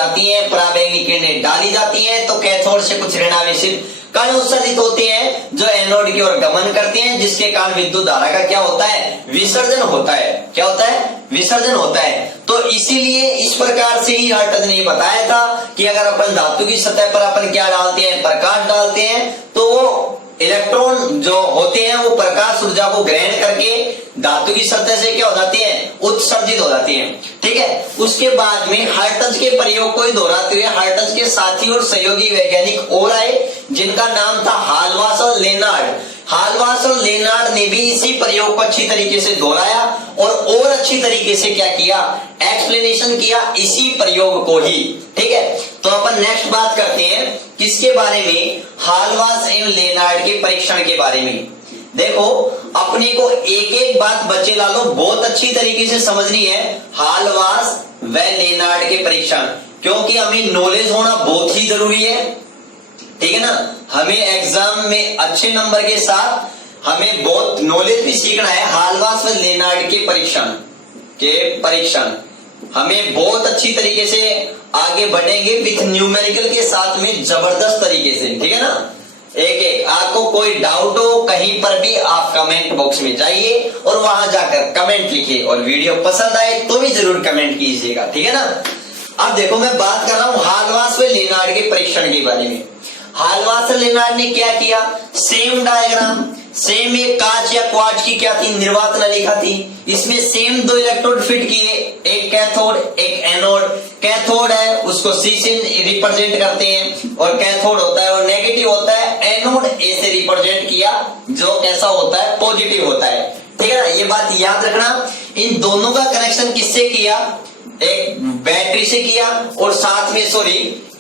जाती हैं, तो कैथोड से कुछ ऋणावेशित कण उत्सर्जित होते हैं जो एनोड की ओर गमन करते हैं, जिसके कारण विद्युत धारा का क्या होता है? विसर्जन होता है। क्या होता है? विसर्जन होता है। तो इसीलिए इस प्रकार से ही हर्टज ने बताया था कि अगर अपन धातु की सतह पर अपन क्या डालते हैं? प्रकाश डालते हैं, तो वो इलेक्ट्रॉन जो होते हैं वो प्रकाश ऊर्जा को ग्रहण करके धातु की सतह से क्या हो जाती है? उत्सर्जित हो जाती है, ठीक है। उसके बाद में हर्टज के प्रयोग को ही दोहराते हुए हर्टज के साथी और सहयोगी वैज्ञानिक और आए, जिनका नाम था हाल्वास और लेनार्ड। हाल्वास और लेनार्ड ने भी इसी प्रयोग को अच्छी तरीके से दोहराया और अच्छी तरीके से क्या किया? एक्सप्लेनेशन किया इसी प्रयोग को ही, ठीक है। तो अपन नेक्स्ट बात करते हैं किसके बारे में? हाल्वास एवं लेनार्ड के परीक्षण के बारे में। देखो अपने को एक एक बात बच्चे लालो बहुत अच्छी तरीके से समझनी है, हाल्वास व लेनार्ड के परीक्षण, क्योंकि हमें नॉलेज होना बहुत ही जरूरी है, ठीक है ना। हमें एग्जाम में अच्छे नंबर के साथ हमें बहुत नॉलेज भी सीखना है। हाल्वास व लेनार्ड के परीक्षण हमें बहुत अच्छी तरीके से आगे बढ़ेंगे विथ न्यूमेरिकल के साथ में, जबरदस्त तरीके से, ठीक है ना। एक आपको कोई डाउट हो कहीं पर भी आप कमेंट बॉक्स में जाइए और वहां जाकर कमेंट लिखिए, और वीडियो पसंद आए तो भी जरूर कमेंट कीजिएगा, ठीक है ना। अब देखो मैं बात कर रहा हूं हाल्वास व लेनार्ड के परीक्षण के बारे में। हाल्वास और लेनार्ड ने क्या किया? सेम डायग्राम, सेम एक कांच या क्वार्ट्ज की क्या थी? निर्वात नलिका थी। इसमें सेम दो इलेक्ट्रोड फिट किए, एक कैथोड एक एनोड। कैथोड है उसको C से रिप्रेजेंट करते हैं, और कैथोड होता है और नेगेटिव होता है, एनोड A से रिप्रेजेंट किया, जो कैसा होता है? पॉजिटिव होता है, ठीक है ना। ये बात याद रखना। इन दोनों का कनेक्शन किससे किया? एक बैटरी से किया, और साथ में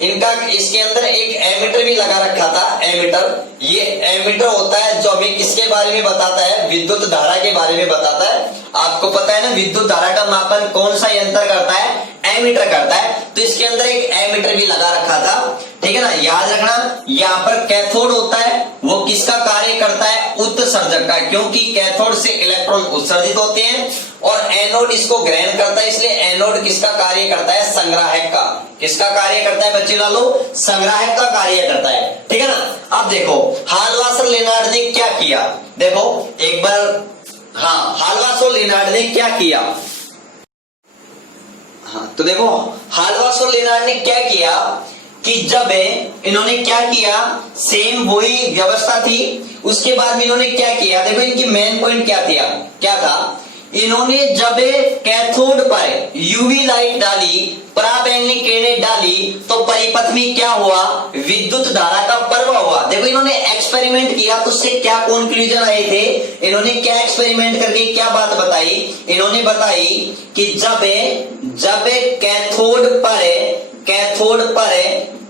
इनका इसके अंदर एक एमीटर भी लगा रखा था। एमीटर, ये एमीटर होता है जो हमें किसके बारे में बताता है? विद्युत धारा के बारे में बताता है। आपको पता है ना विद्युत धारा का मापन कौन सा यंत्र करता है? एमीटर करता है। तो इसके अंदर एक एमीटर भी लगा रखा था, ठीक है ना। याद रखना यहाँ पर कैथोड होता है, वो किसका कार्य करता है? उत्सर्जक का, क्योंकि कैथोड से इलेक्ट्रॉन उत्सर्जित होते हैं और एनोड इसको ग्रहण करता है, इसलिए एनोड किसका कार्य करता है? संग्राहक का। किसका कार्य करता है बच्चे लालो? संग्राहक का कार्य करता है, ठीक है ना। अब देखो हालवासर लेनार्ड ने क्या किया, देखो एक बार, हाँ हालवासर लेनार्ड ने क्या किया, हाँ तो देखो हालवासर लेनार्ड ने क्या किया कि जब इन्होंने क्या किया, सेम वही व्यवस्था थी, उसके बाद में इन्होंने क्या किया, देखो इनकी मेन पॉइंट क्या था, इन्होंने जब कैथोड पर यूवी लाइट डाली, पराबैंगनी किरणें डाली, तो परिपथ में क्या हुआ? विद्युत धारा का प्रवाह हुआ। देखो इन्होंने एक्सपेरिमेंट किया तो उससे क्या कंक्लूजन आए थे, इन्होंने क्या एक्सपेरिमेंट करके क्या बात बताई, इन्होंने बताई कि जब कैथोड पर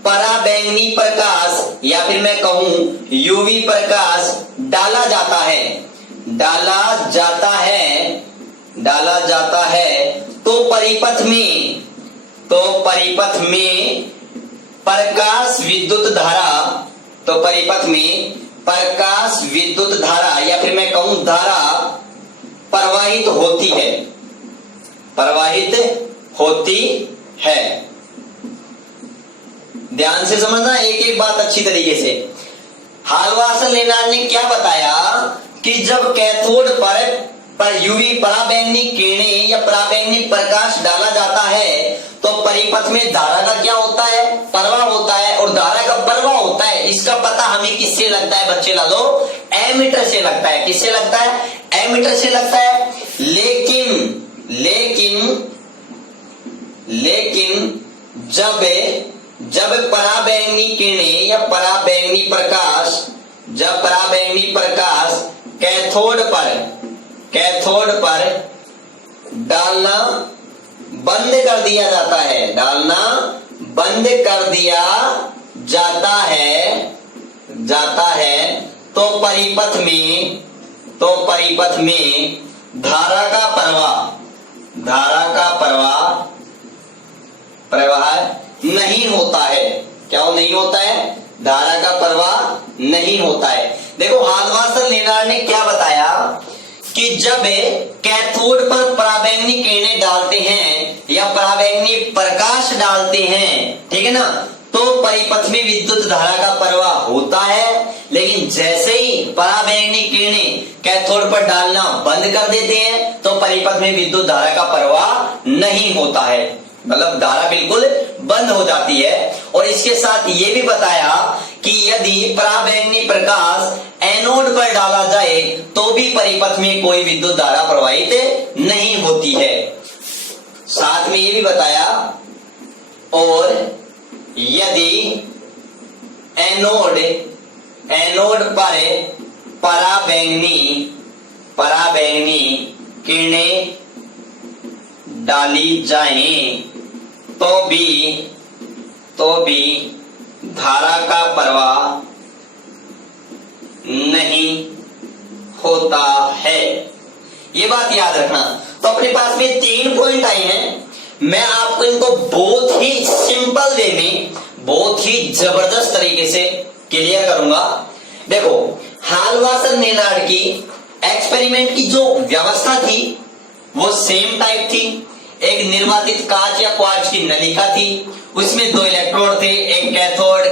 पराबैंगनी प्रकाश या फिर मैं कहूं यूवी प्रकाश डाला जाता है तो परिपथ में प्रकाश विद्युत धारा या फिर मैं कहूं धारा प्रवाहित होती है। ध्यान से समझना एक एक बात अच्छी तरीके से। हालवासर लेनार्ड ने क्या बताया कि जब कैथोड पर यूवी पराबैंगनी किरणें या पराबैंगनी प्रकाश डाला जाता है तो परिपथ में धारा का क्या होता है? प्रवाह होता है, और धारा का प्रवाह होता है इसका पता हमें किससे लगता है बच्चे ला लो? एमीटर से लगता है। किससे लगता है? एमीटर से लगता है। लेकिन जब पराबैंगनी किरणें या पराबैंगनी प्रकाश कैथोड पर डालना बंद कर दिया जाता है तो परिपथ में धारा का प्रवाह नहीं होता है। क्या वो नहीं होता है? धारा का प्रवाह नहीं होता है। देखो हालवासर लेनार्ड ने क्या बताया कि जब कैथोड पर पराबैंगनी किरणें डालते हैं या पराबैंगनी प्रकाश डालते हैं, ठीक है ना, तो परिपथ में विद्युत धारा का प्रवाह होता है, लेकिन जैसे ही पराबैंगनी किरणें कैथोड पर डालना बंद कर देते हैं तो परिपथ में विद्युत धारा का प्रवाह नहीं होता है, मतलब धारा बिल्कुल बंद हो जाती है। और इसके साथ ये भी बताया कि यदि पराबैंगनी प्रकाश एनोड पर डाला जाए तो भी परिपथ में कोई विद्युत धारा प्रवाहित नहीं होती है। साथ में ये भी बताया, और यदि एनोड पर पराबैंगनी किरणें डाली जाएं तो भी धारा का प्रवाह नहीं होता है। ये बात याद रखना। तो अपने पास में 3 पॉइंट आए हैं, मैं आपको इनको बहुत ही सिंपल वे में बहुत ही जबरदस्त तरीके से क्लियर करूंगा। देखो हालवासर लेनार्ड की एक्सपेरिमेंट की जो व्यवस्था थी वो सेम टाइप थी। एक निर्वातित कांच या क्वार्ट्ज की नलिका थी, उसमें 2 इलेक्ट्रोड थे, एक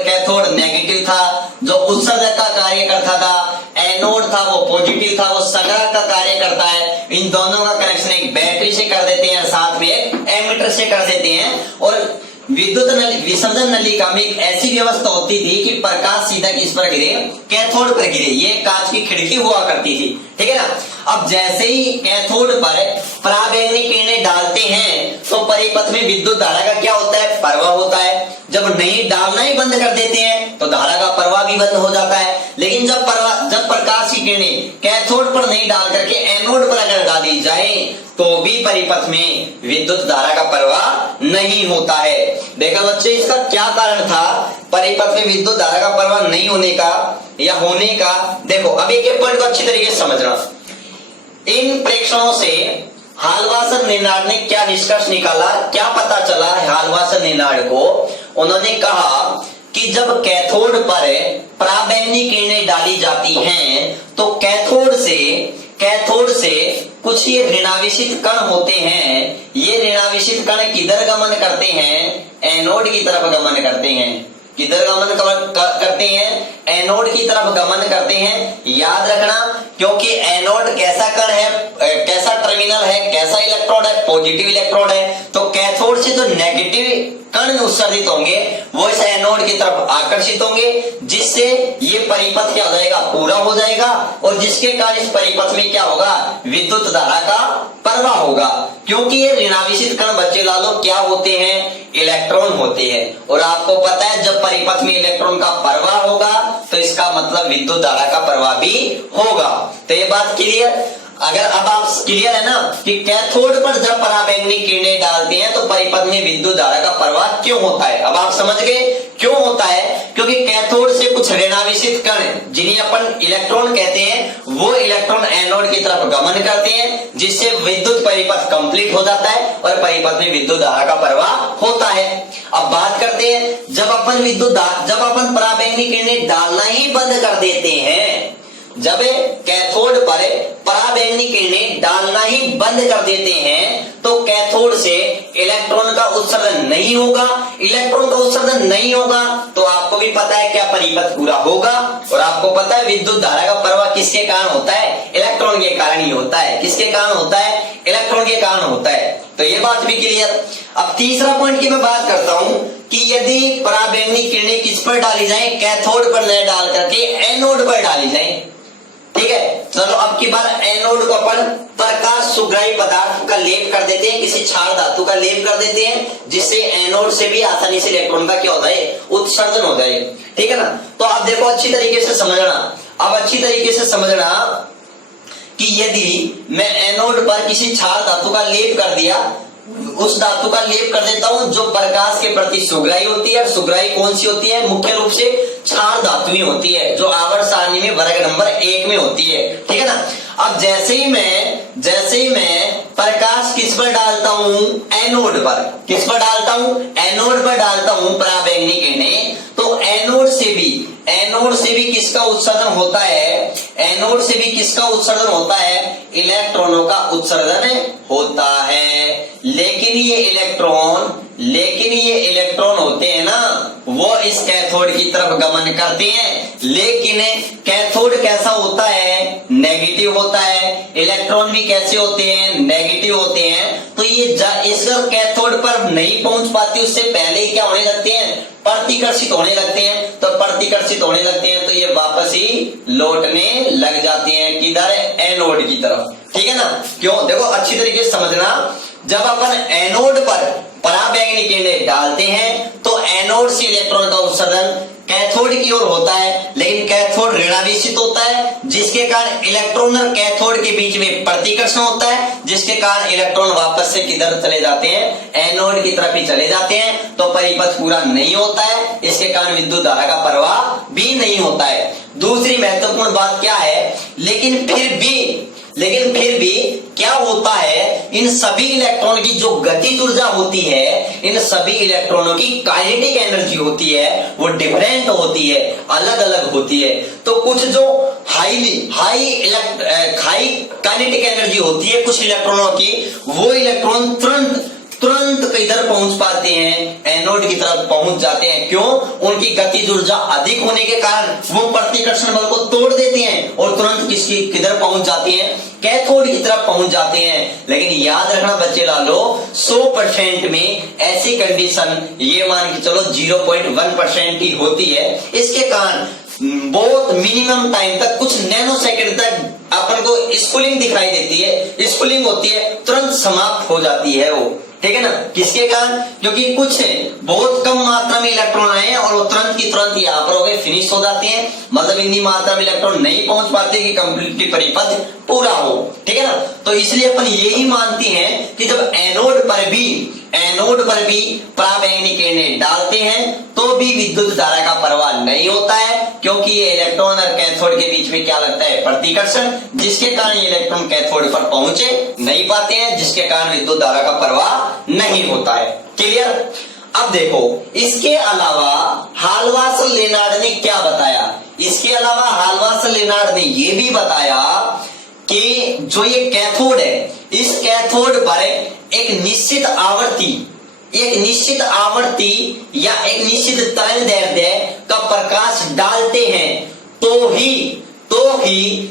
कैथोड नेगेटिव था जो उत्सर्जक का कार्य करता था, एनोड था वो पॉजिटिव था, वो संग्राहक का कार्य करता है। इन दोनों का कनेक्शन एक बैटरी से कर देते हैं, साथ में एक एमीटर से कर देते हैं। और विद्युत विसर्जन नलिका में एक ऐसी व्यवस्था होती थी कि प्रकाश सीधा किस पर गिरे? कैथोड पर गिरे। ये कांच की खिड़की हुआ करती थी, ठीक है ना। अब जैसे ही कैथोड पर पराबैंगनी किरणें डालते हैं तो परिपथ में विद्युत धारा का क्या होता है? प्रवाह होता है। जब नहीं डालना ही बंद कर देते हैं तो धारा का प्रवाह भी बंद हो जाता है। लेकिन जब प्रकाश की किरणें कैथोड पर नहीं डाल करके एनोड पर अगर डाली जाए तो भी परिपथ में विद्युत धारा का प्रवाह नहीं होता है। देखा बच्चे, इसका क्या कारण था परिपथ में विद्युत धारा का प्रवाह नहीं होने का या होने का? देखो अब एक पॉइंट को अच्छी तरीके से समझना। इन प्रेक्षणों से हालवासर लेनार्ड ने क्या निष्कर्ष निकाला, क्या पता चला हालवासर लेनार्ड को? उन्होंने कहा कि जब कैथोड पर पराबैंगनी किरणें डाली जाती हैं तो कैथोड से कुछ ये ऋणावेशित कण होते हैं, ये ऋणावेशित कण किधर गमन करते हैं? एनोड की तरफ गमन करते हैं। किधर गमन करते हैं? एनोड की तरफ गमन करते हैं। याद रखना, क्योंकि एनोड कैसा कण है, कैसा टर्मिनल है, कैसा इलेक्ट्रोड है? पॉजिटिव इलेक्ट्रोड है। तो कैथोड से जो नेगेटिव कण उत्सर्जित होंगे वो इस एनोड की तरफ आकर्षित होंगे, जिससे ये परिपथ क्या हो जाएगा? पूरा हो जाएगा, और जिसके कारण इस परिपथ में क्या होगा? विद्युत धारा का प्रवाह होगा। क्योंकि ये ऋणावेशित कण बच्चे लालो क्या होते हैं? इलेक्ट्रॉन होते हैं। और आपको पता है जब परिपथ में इलेक्ट्रॉन का प्रवाह होगा तो इसका मतलब विद्युत धारा का प्रवाह भी होगा। तो ये बात क्लियर? अगर अब आप क्लियर है ना कि कैथोड पर जब पराबैंगनी किरणें डालते हैं तो परिपथ में विद्युत धारा का प्रवाह क्यों होता है? अब आप समझ गए क्यों होता है? क्योंकि कैथोड से कुछ ऋणावेशित कण, जिन्हें अपन इलेक्ट्रॉन कहते हैं, वो इलेक्ट्रॉन एनोड की तरफ गमन करते हैं, जिससे विद्युत परिपथ कंप्लीट हो जाता है और परिपथ में विद्युत धारा का प्रवाह होता है। अब बात करते हैं, जब अपन पराबैंगनी किरणें डालना ही बंद कर देते हैं, जब कैथोड पर पराबैंगनी किरणें डालना ही बंद कर देते हैं तो कैथोड से इलेक्ट्रॉन का उत्सर्जन नहीं होगा। इलेक्ट्रॉन का उत्सर्जन नहीं होगा तो आपको भी पता है क्या? परिपथ पूरा होगा। और आपको पता है विद्युत धारा का प्रवाह किसके कारण होता है? इलेक्ट्रॉन के कारण ही होता है। किसके कारण होता है? इलेक्ट्रॉन के कारण होता है। तो ये बात भी क्लियर। अब तीसरा पॉइंट की मैं बात करता हूं कि यदि पराबैंगनी किरणें किस पर डाली जाए? कैथोड पर न डाल करके एनोड पर डाली जाए। ठीक है, चलो अब की बार एनोड को अपन प्रकाश सुग्राही पदार्थ का लेप कर देते हैं, किसी क्षार धातु का लेप कर देते हैं, जिससे एनोड से भी आसानी से इलेक्ट्रॉन का क्या हो जाए? उत्सर्जन हो जाए। ठीक है ना? तो आप देखो अच्छी तरीके से समझना, अब अच्छी तरीके से समझना कि यदि मैं एनोड पर किसी क्षार धातु का लेप कर दिया, उस धातु का लेप कर देता हूं जो प्रकाश के प्रति सुग्राही होती है। और सुग्राही कौन सी होती है? मुख्य रूप से क्षार धातु होती है, जो आवर्त सारणी में वर्ग नंबर 1 में होती है। ठीक है ना? अब जैसे ही मैं प्रकाश किस पर डालता हूं? एनोड पर। किस पर डालता हूं? एनोड पर डालता हूं पराबैंगनी किरणें, तो एनोड से भी किसका उत्सर्जन होता है? एनोड से भी किसका उत्सर्जन होता है? इलेक्ट्रॉनों का उत्सर्जन होता है। लेकिन ये इलेक्ट्रॉन होते हैं ना, वो इस कैथोड की तरफ गमन करते हैं। लेकिन कैथोड कैसा होता है? नेगेटिव होता है। इलेक्ट्रॉन भी कैसे होते हैं? नेगेटिव होते हैं। तो ये इस कैथोड पर नहीं पहुंच पाती, उससे पहले ही क्या होने लगते हैं? प्रतिकर्षित होने लगते हैं। तो प्रतिकर्षित होने लगते हैं तो ये वापस ही लौटने लग जाते हैं। किधर? एनोड की तरफ। ठीक है ना? क्यों? देखो अच्छी तरीके से समझना, जब अपन एनोड पर पराबैंगनी किरणें डालते हैं तो एनोड से इलेक्ट्रॉन का उत्सर्जन कैथोड की ओर होता है, लेकिन कैथोड ऋणावेशित होता है, जिसके कारण इलेक्ट्रॉन और कैथोड के बीच में प्रतिकर्षण होता है, जिसके कारण इलेक्ट्रॉन वापस से किधर चले जाते हैं? एनोड की तरफ ही चले जाते हैं। तो परिपथ पूरा नहीं होता है, इसके कारण विद्युत धारा का प्रवाह भी नहीं होता है। दूसरी महत्वपूर्ण बात क्या है? लेकिन फिर भी क्या होता है? इन सभी इलेक्ट्रॉन की जो गतिज ऊर्जा होती है, इन सभी इलेक्ट्रॉनों की काइनेटिक एनर्जी होती है, वो डिफरेंट होती है, अलग अलग होती है। तो कुछ जो हाई काइनेटिक एनर्जी होती है कुछ इलेक्ट्रॉनों की, वो इलेक्ट्रॉन तुरंत इधर पहुंच पाते हैं, एनोड की तरफ पहुंच जाते हैं। क्यों? उनकी गतिज ऊर्जा अधिक होने के कारण वो प्रतिकर्षण बल को तोड़ देते हैं और तुरंत किधर पहुंच जाते हैं? कैथोड की तरफ पहुंच जाते हैं। लेकिन याद रखना बच्चे लालो, 100% में ऐसी कंडीशन ये मान के चलो 0.1% ही होती है। इसके कारण बहुत मिनिमम टाइम तक, कुछ नैनो सेकंड तक अपन को स्कूलिंग दिखाई देती है, स्कूलिंग होती है, तुरंत समाप्त हो जाती है वो। ठीक है ना? किसके कारण? क्योंकि कुछ बहुत कम मात्रा में इलेक्ट्रॉन आए और वो तुरंत की तुरंत यहाँ पर हो गए, फिनिश हो जाते हैं। मतलब इतनी मात्रा में इलेक्ट्रॉन नहीं पहुंच पाते कि कंप्लीटली परिपथ पूरा हो। ठीक है ना? तो इसलिए अपन यही मानते हैं कि जब एनोड पर भी पराबैंगनी किरणें डालते हैं तो भी विद्युत धारा का प्रवाह नहीं होता है, क्योंकि ये इलेक्ट्रॉन और कैथोड के बीच में क्या लगता है? प्रतिकर्षण, जिसके कारण ये इलेक्ट्रॉन कैथोड पर पहुंचे नहीं पाते हैं, जिसके कारण विद्युत धारा का प्रवाह नहीं होता है। क्लियर? अब देखो, इसके अलावा हाल्वार्सन लेनार्ड ने क्या बताया? इसके अलावा हाल्वार्सन लेनार्ड ने ये भी बताया कि जो ये कैथोड है, इस कैथोड पर एक निश्चित आवर्ती या एक निश्चित तरंग दैर्ध्य का प्रकाश डालते हैं तो ही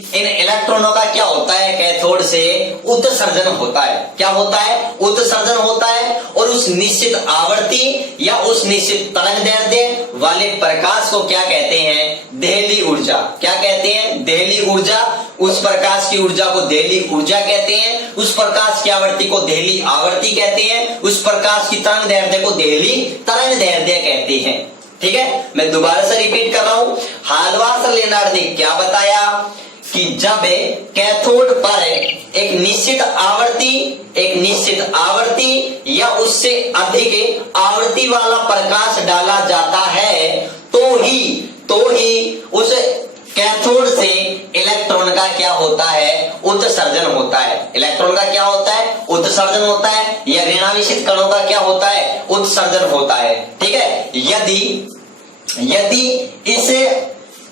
इन इलेक्ट्रॉनों का क्या होता है, कैथोड से उत्सर्जन होता है। क्या होता है? उत्सर्जन होता है। और उस निश्चित आवर्ती या उस निश्चित तरंग दैर्ध्य वाले प्रकाश को क्या कहते हैं? देहली ऊर्जा। क्या कहते हैं? देहली ऊर्जा। उस प्रकाश की ऊर्जा को देहली ऊर्जा कहते हैं, उस प्रकाश की आवृत्ति को देहली आवृत्ति कहते हैं, उस प्रकाश की तरंग दैर्ध्य को देहली तरंग दैर्ध्य कहते हैं। ठीक है, मैं दोबारा से रिपीट कर रहा हूं। हाल्वार्स लेनार्ड ने क्या बताया कि जब कैथोड पर एक निश्चित आवर्ती या उससे अधिक आवृत्ति वाला प्रकाश डाला जाता है तो ही उस कैथोड से इलेक्ट्रॉन का क्या होता है? उत्सर्जन होता है। इलेक्ट्रॉन का क्या होता है? उत्सर्जन होता है। या ऋणावेशित कणों का क्या होता है? उत्सर्जन होता है। ठीक है, यदि इस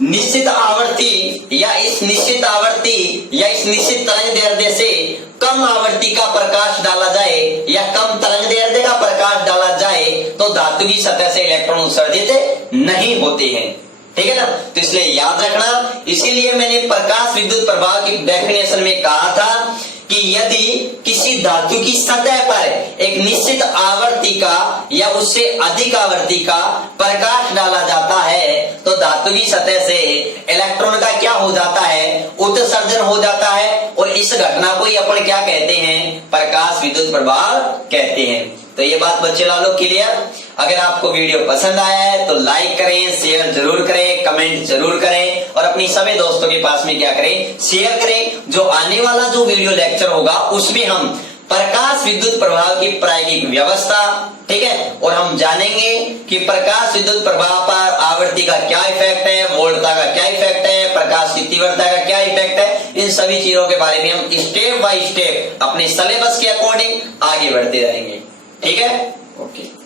निश्चित आवर्ती या इस निश्चित तरंग दैर्ध्य से कम आवर्ती का प्रकाश डाला जाए या कम तरंग दैर्ध्य का प्रकाश डाला जाए तो धातु की सतह से इलेक्ट्रॉन उत्सर्जित नहीं होते हैं। ठीक है ना, तो इसलिए याद रखना। इसीलिए मैंने प्रकाश विद्युत प्रभाव की डेफिनेशन में कहा था कि यदि किसी धातु की सतह पर एक निश्चित आवर्ती का या उससे अधिक आवर्ती का प्रकाश डाला जाता है तो धातु की सतह से इलेक्ट्रॉन का क्या हो जाता है? उत्सर्जन हो जाता है। और इस घटना को ही अपन क्या कहते हैं? प्रकाश विद्युत प्रभाव कहते हैं। तो ये बात बच्चे लालो क्लियर। अगर आपको वीडियो पसंद आया है तो लाइक करें, शेयर जरूर करें, कमेंट जरूर करें और अपनी सभी दोस्तों के पास में क्या करें? शेयर करें। जो आने वाला जो वीडियो लेक्चर होगा उसमें हम प्रकाश विद्युत प्रभाव की प्रायोगिक व्यवस्था, ठीक है, और हम जानेंगे कि प्रकाश विद्युत प्रभाव पर आवर्ती का क्या इफेक्ट है, वोल्टता का क्या इफेक्ट है, प्रकाश की तीव्रता का क्या इफेक्ट है। इन सभी चीजों के बारे में हम स्टेप बाय स्टेप अपने सिलेबस के अकॉर्डिंग आगे बढ़ते रहेंगे। ठीक है, ओके।